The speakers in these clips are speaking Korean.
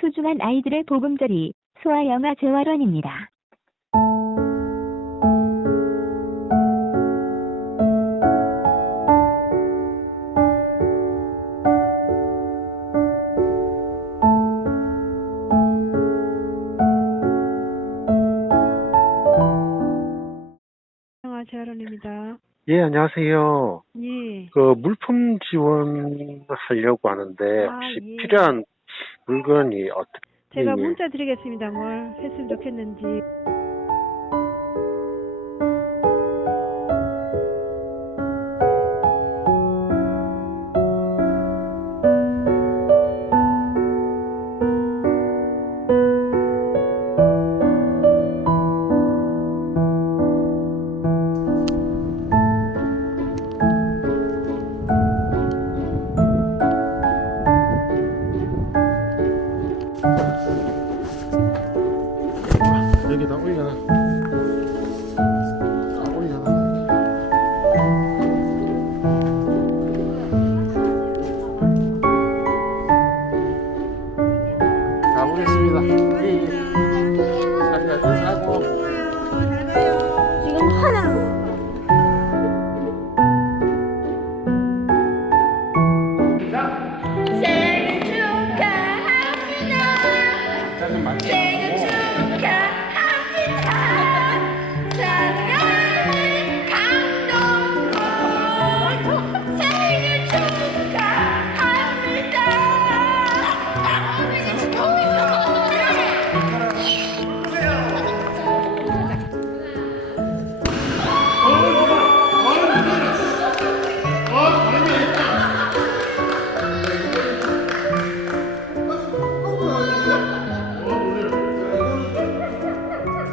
소중한 아이들의 보금자리 소아영아 재활원입니다. 예, 안녕하세요. 예. 그 물품 지원하려고 하는데 아, 혹시 예. 필요한 물건이 어떻게? 제가. 문자 드리겠습니다. 뭘 했으면 좋겠는지. 여기다 올려놔. 아, 올려놔. 가보겠습니다. 예, 예. 지금 하나 Sing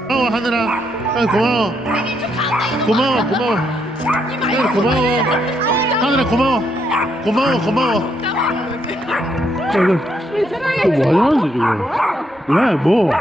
고마워 하늘아. 아, 고마워. 고마워 고마워. 하늘아 고마워. 하늘아 고마워. 고마워 고마워. 야, 이거 이거 뭐 하냐는데 지금? 왜 뭐?